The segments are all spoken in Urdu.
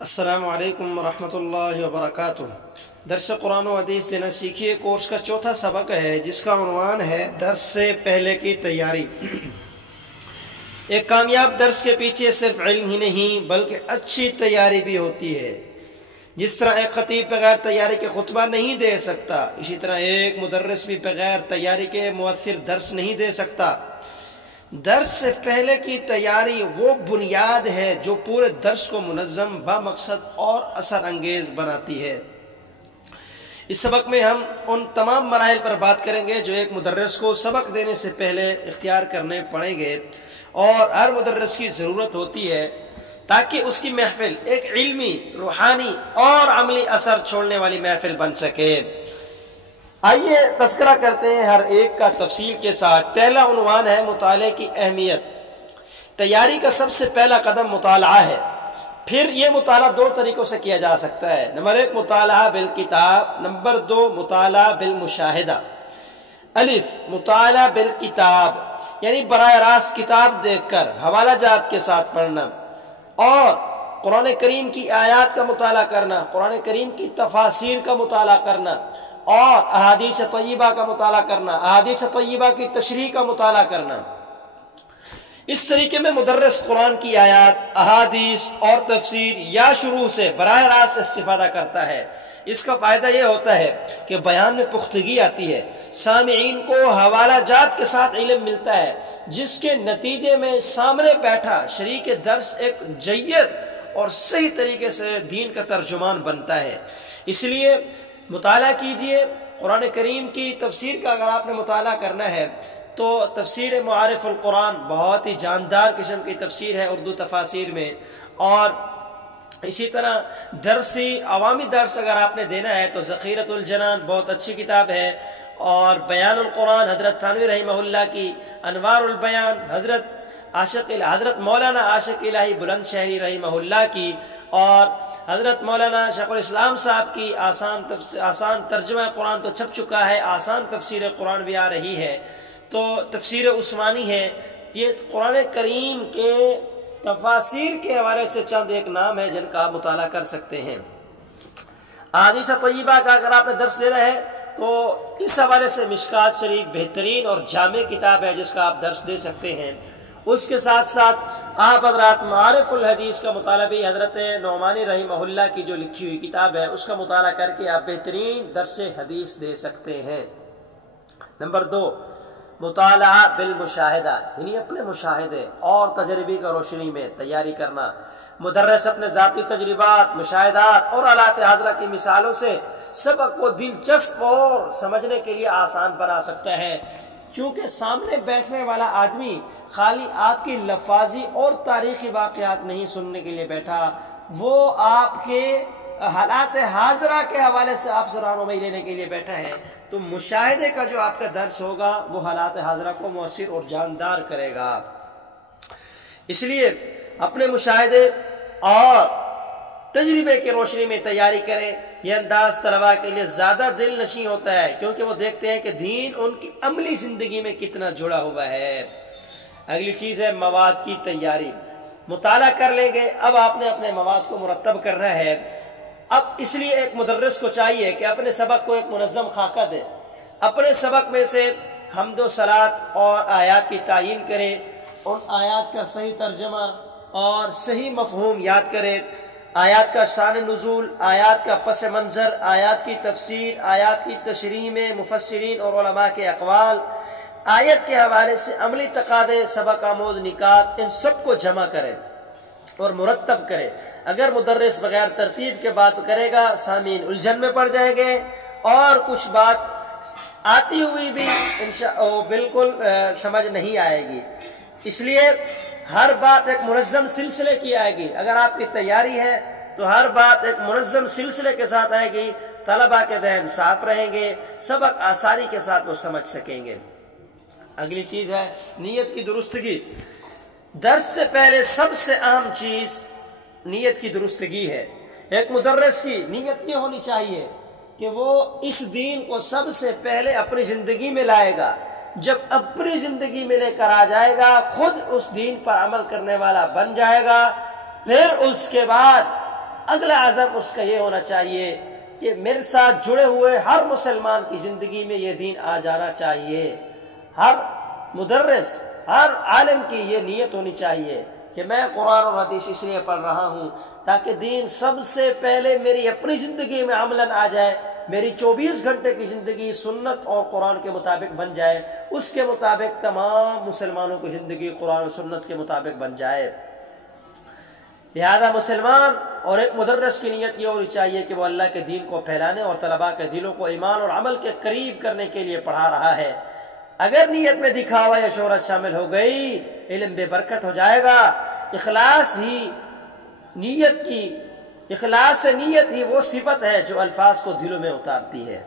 السلام علیکم ورحمۃ اللہ وبرکاتہ۔ درس قرآن و حدیث دینا سیکھیے کورس کا چوتھا سبق ہے، جس کا عنوان ہے درس سے پہلے کی تیاری۔ ایک کامیاب درس کے پیچھے صرف علم ہی نہیں بلکہ اچھی تیاری بھی ہوتی ہے۔ جس طرح ایک خطیب بغیر تیاری کے خطبہ نہیں دے سکتا، اسی طرح ایک مدرس بھی بغیر تیاری کے مؤثر درس نہیں دے سکتا۔ درس سے پہلے کی تیاری وہ بنیاد ہے جو پورے درس کو منظم، بامقصد اور اثر انگیز بناتی ہے۔ اس سبق میں ہم ان تمام مراحل پر بات کریں گے جو ایک مدرس کو سبق دینے سے پہلے اختیار کرنے پڑیں گے اور ہر مدرس کی ضرورت ہوتی ہے تاکہ اس کی محفل ایک علمی، روحانی اور عملی اثر چھوڑنے والی محفل بن سکے۔ آئیے تذکرہ کرتے ہیں ہر ایک کا تفصیل کے ساتھ۔ پہلا عنوان ہے مطالعے کی اہمیت۔ تیاری کا سب سے پہلا قدم مطالعہ ہے۔ پھر یہ مطالعہ دو طریقوں سے کیا جا سکتا ہے۔ نمبر 1 مطالعہ بالکتاب، نمبر 2 مطالعہ بالمشاہدہ۔ الف مطالعہ بالکتاب یعنی براہ راست کتاب دیکھ کر حوالہ جات کے ساتھ پڑھنا اور قرآن کریم کی آیات کا مطالعہ کرنا، قرآن کریم کی تفاسیر کا مطالعہ کرنا اور احادیث طیبہ کا مطالعہ کرنا، احادیث طیبہ کی تشریح کا مطالعہ کرنا۔ اس طریقے میں مدرس قرآن کی آیات، احادیث اور تفسیر یا شروع سے براہ راست استفادہ کرتا ہے۔ اس کا فائدہ یہ ہوتا ہے کہ بیان میں پختگی آتی ہے، سامعین کو حوالہ جات کے ساتھ علم ملتا ہے، جس کے نتیجے میں سامنے بیٹھا شریک درس ایک جید اور صحیح طریقے سے دین کا ترجمان بنتا ہے۔ اس لیے مطالعہ کیجئے۔ قرآن کریم کی تفسیر کا اگر آپ نے مطالعہ کرنا ہے تو تفسیر معارف القرآن بہت ہی جاندار قسم کی تفسیر ہے اردو تفاسیر میں، اور اسی طرح درسی عوامی درس اگر آپ نے دینا ہے تو ذخیرۃ الجنان بہت اچھی کتاب ہے، اور بیان القرآن حضرت تھانوی رحمہ اللہ کی، انوار البیان حضرت مولانا عاشق الہی بلند شہری رحمہ اللہ کی، اور حضرت مولانا شیخ الاسلام صاحب کی آسان ترجمہ قرآن تو چھپ چکا ہے، آسان تفسیر قرآن بھی آ رہی ہے، تو تفسیر عثمانی ہے۔ یہ قرآن کریم کے تفاسیر کے حوالے سے چند ایک نام ہے جن کا آپ مطالعہ کر سکتے ہیں۔ احادیث طیبہ کا اگر آپ نے درس دینا ہے تو اس حوالے سے مشکات شریف بہترین اور جامع کتاب ہے جس کا آپ درس دے سکتے ہیں۔ اس کے ساتھ ساتھ آپ حضرات معارف الحدیث کا مطالعہ بھی حضرت نعمانی رحمہ اللہ کی جو لکھی ہوئی کتاب ہے اس کا مطالعہ کر کے آپ بہترین درس حدیث دے سکتے ہیں۔ نمبر 2 مطالعہ بالمشاہدہ یعنی اپنے مشاہدے اور تجربے کی روشنی میں تیاری کرنا۔ مدرس اپنے ذاتی تجربات، مشاہدات اور آلات حاضرہ کی مثالوں سے سبق کو دلچسپ اور سمجھنے کے لیے آسان بنا سکتا ہے، چونکہ سامنے بیٹھنے والا آدمی خالی آپ کی لفاظی اور تاریخی واقعات نہیں سننے کے لیے بیٹھا، وہ آپ کے حالات حاضرہ کے حوالے سے آپ سے رہنمائی لینے کے لیے بیٹھا ہے۔ تو مشاہدے کا جو آپ کا درس ہوگا وہ حالات حاضرہ کو مؤثر اور جاندار کرے گا۔ اس لیے اپنے مشاہدے اور تجربے کی روشنی میں تیاری کریں۔ یہ انداز طلباء کے لیے زیادہ دل نشیں ہوتا ہے کیونکہ وہ دیکھتے ہیں کہ دین ان کی عملی زندگی میں کتنا جڑا ہوا ہے۔ اگلی چیز ہے مواد کی تیاری۔ مطالعہ کر لیں گے، اب آپ نے اپنے مواد کو مرتب کرنا ہے۔ اب اس لیے ایک مدرس کو چاہیے کہ اپنے سبق کو ایک منظم خاکہ دے، اپنے سبق میں سے حمد و صلات اور آیات کی تعیین کرے، ان آیات کا صحیح ترجمہ اور صحیح مفہوم یاد کرے، آیات کا شان نزول، آیات کا پس منظر، آیات کی تفسیر، آیات کی تشریح میں مفسرین اور علماء کے اقوال، آیت کے حوالے سے عملی تقاضے، سبق آموز نکات، ان سب کو جمع کرے اور مرتب کرے۔ اگر مدرس بغیر ترتیب کے بات کرے گا سامعین الجھن میں پڑ جائیں گے اور کچھ بات آتی ہوئی بھی بالکل سمجھ نہیں آئے گی۔ اس لیے ہر بات ایک منظم سلسلے کی آئے گی۔ اگر آپ کی تیاری ہے تو ہر بات ایک منظم سلسلے کے ساتھ آئے گی، طلباء کے ذہن صاف رہیں گے، سبق آسانی کے ساتھ وہ سمجھ سکیں گے۔ اگلی چیز ہے نیت کی درستگی۔ درس سے پہلے سب سے اہم چیز نیت کی درستگی ہے۔ ایک مدرس کی نیت یہ ہونی چاہیے کہ وہ اس دین کو سب سے پہلے اپنی زندگی میں لائے گا۔ جب اپنی زندگی میں لے کر آ جائے گا، خود اس دین پر عمل کرنے والا بن جائے گا، پھر اس کے بعد اگلا عزم اس کا یہ ہونا چاہیے کہ میرے ساتھ جڑے ہوئے ہر مسلمان کی زندگی میں یہ دین آ جانا چاہیے. ہر مدرس، ہر عالم کی یہ نیت ہونی چاہیے کہ میں قرآن اور حدیث اس لیے پڑھ رہا ہوں تاکہ دین سب سے پہلے میری اپنی زندگی میں عملاً آ جائے، میری 24 گھنٹے کی زندگی سنت اور قرآن کے مطابق بن جائے، اس کے مطابق تمام مسلمانوں کی زندگی قرآن و سنت کے مطابق بن جائے. لہذا مسلمان اور ایک مدرس کی نیت یہ ہونی چاہیے کہ وہ اللہ کے دین کو پھیلانے اور طلباء کے دلوں کو ایمان اور عمل کے قریب کرنے کے لیے پڑھا رہا ہے. اگر نیت میں دکھاوا یا شہرت شامل ہو گئی، علم بے برکت ہو جائے گا. اخلاص سے نیت ہی وہ صفت ہے جو الفاظ کو دلوں میں اتارتی ہے.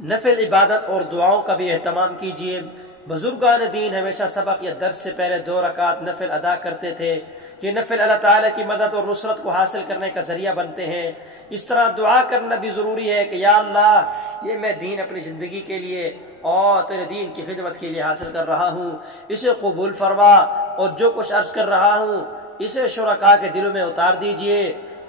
نفل عبادت اور دعاؤں کا بھی اہتمام کیجیے. بزرگان دین ہمیشہ سبق یا درس سے پہلے 2 رکعت نفل ادا کرتے تھے. یہ نفل اللہ تعالیٰ کی مدد اور نصرت کو حاصل کرنے کا ذریعہ بنتے ہیں. اس طرح دعا کرنا بھی ضروری ہے کہ یا اللہ، یہ میں دین اپنی زندگی کے لیے اور تیرے دین کی خدمت کے لیے حاصل کر رہا ہوں، اسے قبول فرما، اور جو کچھ عرض کر رہا ہوں اسے شرکاء کے دلوں میں اتار دیجئے.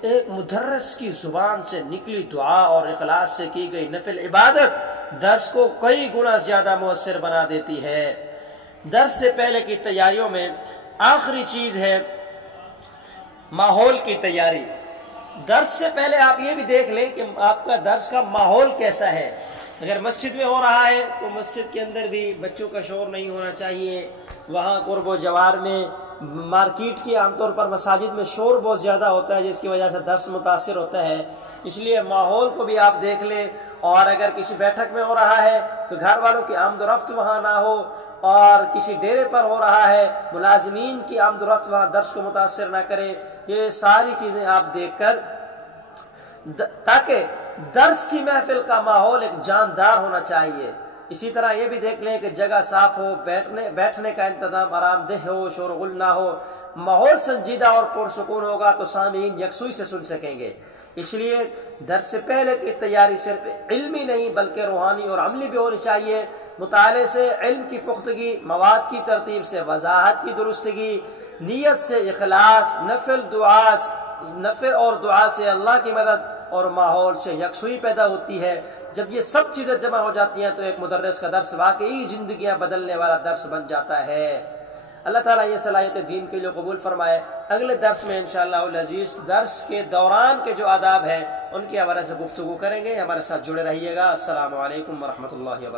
ایک مدرس کی زبان سے نکلی دعا اور اخلاص سے کی گئی نفل عبادت درس کو کئی گنا زیادہ مؤثر بنا دیتی ہے. درس سے پہلے کی تیاریوں میں آخری چیز ہے ماحول کی تیاری. درس سے پہلے آپ یہ بھی دیکھ لیں کہ آپ کا درس کا ماحول کیسا ہے. اگر مسجد میں ہو رہا ہے تو مسجد کے اندر بھی بچوں کا شور نہیں ہونا چاہیے. وہاں قرب و جوار میں، مارکیٹ کی عام طور پر مساجد میں شور بہت زیادہ ہوتا ہے جس کی وجہ سے درس متاثر ہوتا ہے. اس لیے ماحول کو بھی آپ دیکھ لیں. اور اگر کسی بیٹھک میں ہو رہا ہے تو گھر والوں کی آمد و رفت وہاں نہ ہو، اور کسی ڈیرے پر ہو رہا ہے ملازمین کی آمد و رفت وہاں درس کو متاثر نہ کرے. یہ ساری چیزیں آپ دیکھ کر، تاکہ درس کی محفل کا ماحول ایک جاندار ہونا چاہیے. اسی طرح یہ بھی دیکھ لیں کہ جگہ صاف ہو، بیٹھنے کا انتظام آرام دہ ہو، شور و غل نہ ہو. ماحول سنجیدہ اور پرسکون ہوگا تو سامعین یکسوئی سے سن سکیں گے. اس لیے درس سے پہلے کی تیاری صرف علمی نہیں بلکہ روحانی اور عملی بھی ہونی چاہیے. مطالعے سے علم کی پختگی، مواد کی ترتیب سے وضاحت کی درستگی، نیت سے اخلاص، نفل اور دعا سے اللہ کی مدد، اور ماحول سے یکسوئی پیدا ہوتی ہے. جب یہ سب چیزیں جمع ہو جاتی ہیں تو ایک مدرس کا درس واقعی زندگیاں بدلنے والا درس بن جاتا ہے. اللہ تعالیٰ یہ صلاحیت دین کے لیے قبول فرمائے. اگلے درس میں انشاءاللہ العزیز درس کے دوران کے جو آداب ہیں ان کے حوالے سے گفتگو کریں گے. ہمارے ساتھ جڑے رہیے گا. السلام علیکم ورحمۃ اللہ وبرکاتہ.